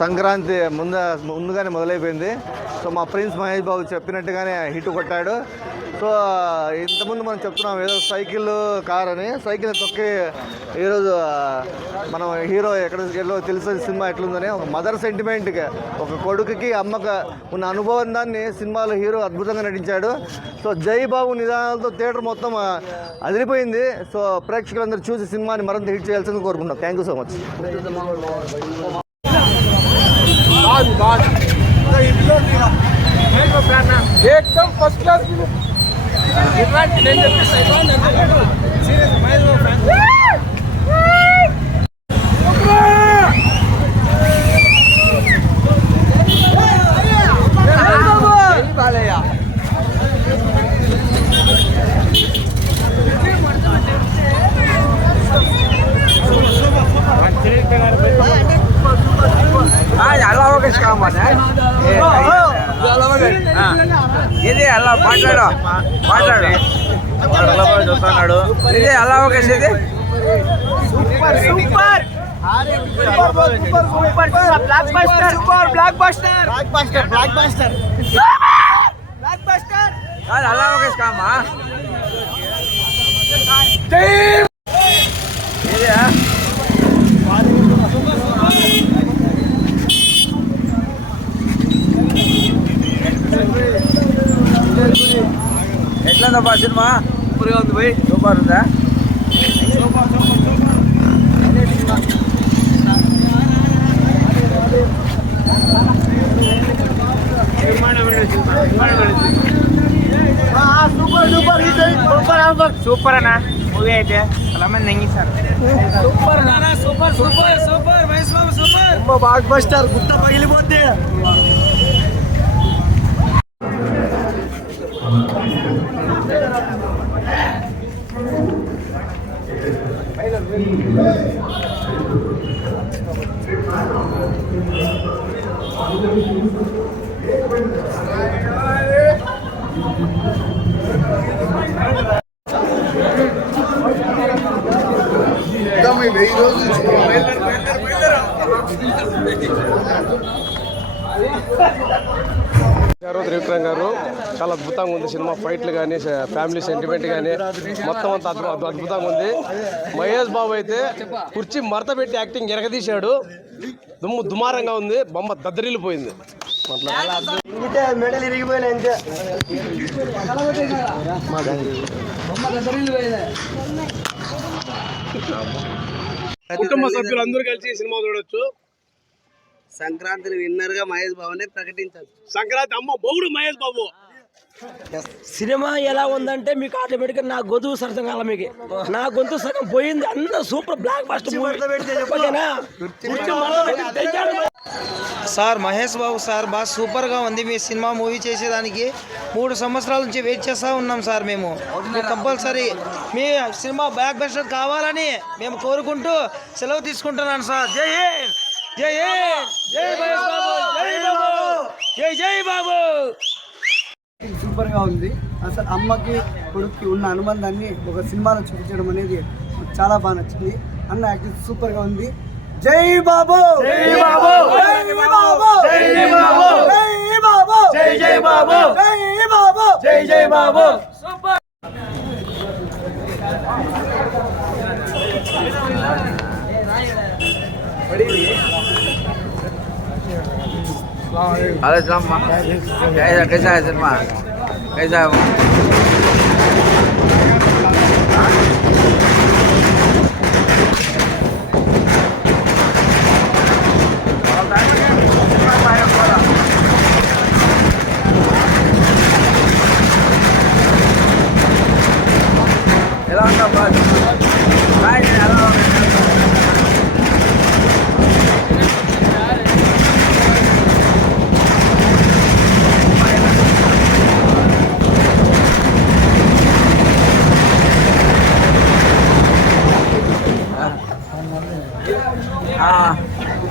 సంక్రాంతి ముందు ముందుగానే మొదలైపోయింది. సో మా ప్రిన్స్ మహేష్ బాబు చెప్పినట్టుగానే హిట్ కొట్టాడు. సో ఇంతకుముందు మనం చెప్తున్నాం ఏదో సైకిల్ కార్ అని. సైకిల్ తొక్కి ఈరోజు మనం హీరో ఎక్కడ వెళ్ళో తెలిసిన సినిమా ఎట్లుందని ఒక మదర్ సెంటిమెంట్గా ఒక కొడుకుకి అమ్మక ఉన్న అనుభవం దాన్ని సినిమాలో హీరో అద్భుతంగా నటించాడు. సో జై బాబు నిదానాలతో థియేటర్ మొత్తం అదిరిపోయింది. సో ప్రేక్షకులందరూ చూసి సినిమాని మరింత హిట్ చేయాల్సింది కోరుకుంటున్నాం. థ్యాంక్ యూ సో మచ్ एकदम फर्स्ट क्लास నేను బాలయ్య ఇది అలా మాట్లాడు. మాట్లాడు. చూస్తున్నాడు ఇది అలా ఒక ఇది? కాదు అలా ఒక కామా? ఎట్లా సినిమా సూపర్గా ఉంది పోయి సూపర్ ఉందా సూపర్ అన్న మూవీ అయితే చాలా మంది నెంగిస్తారు బాగ్ బస్టర్ గుట్ట పగిలిపోతే గారు త్రివిక్రమ్ గారు చాలా అద్భుతంగా ఉంది సినిమా ఫైట్లు కానీ ఫ్యామిలీ సెంటిమెంట్ కానీ మొత్తం అంత అద్భుతంగా ఉంది. మహేష్ బాబు అయితే కుర్చీ మరత పెట్టి యాక్టింగ్ ఎరగదీశాడు. దుమ్ము దుమారంగా ఉంది బొమ్మ దద్దరిల్లిపోయింది. మెడల్ కుటుంబ సభ్యులు అందరూ కలిసి సినిమా చూడొచ్చు. సంక్రాంతిని విన్నర్గా మహేష్ బాబుని ప్రకటించారు. సంక్రాంతి అమ్మ బౌడు మహేష్ బాబు. సినిమా ఎలా ఉందంటే మీకు ఆటోమేటిక్గా నా గొంతు సరసం కాల మీకు. నా గొంతు సగం పోయింది అంత super blockbuster sir Mahesh Babu sir బాగా సూపర్గా ఉంది మీ సినిమా మూవీ చేసేదానికి. మూడు సంవత్సరాల నుంచి వెయిట్ చేస్తూ ఉన్నాం సార్ మేము. కంపల్సరీ మీ సినిమా బ్యాక్ బస్టర్ కావాలని మేము కోరుకుంటూ సెలవు తీసుకుంటున్నాను సార్. జై హింద్! జై జై బాబు జై బాబు జై జై బాబు. సూపర్గా ఉంది. అసలు అమ్మకి కొడుక్కి ఉన్న అనుబంధాన్ని ఒక సినిమాలో చూపించడం అనేది చాలా బాగా నచ్చింది. అన్న యాక్టింగ్ సూపర్గా ఉంది. జై బాబు! జై బాబు! జై బాబు! జై బాబు! జై బాబు! జై జై బాబు! జై బాబు! జై జై Babu! Super! Waalaikumsalam. Kaisa kaisa hasan ma. Kaisa. Elang kapal.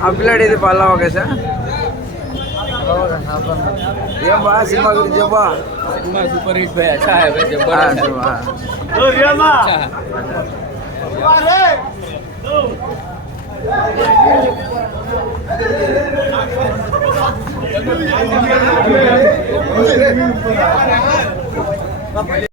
Upload ಪಲ್ಲಾವ್ sir ಏನ್ ಬಾ ಸಿನಿಮಾ ಗುరించి ಬಾ ಸಿನಿಮಾ ಸೂಪರ್ ಹಿಟ್ ಭಯ ಅಚ್ಚಾ ಹೈ ಭಯ ಜಬರ್ದಸ್ತ್ ಸಿನಿಮಾ ಓ ರಿಯಾಮಾ ಅಚ್ಚಾ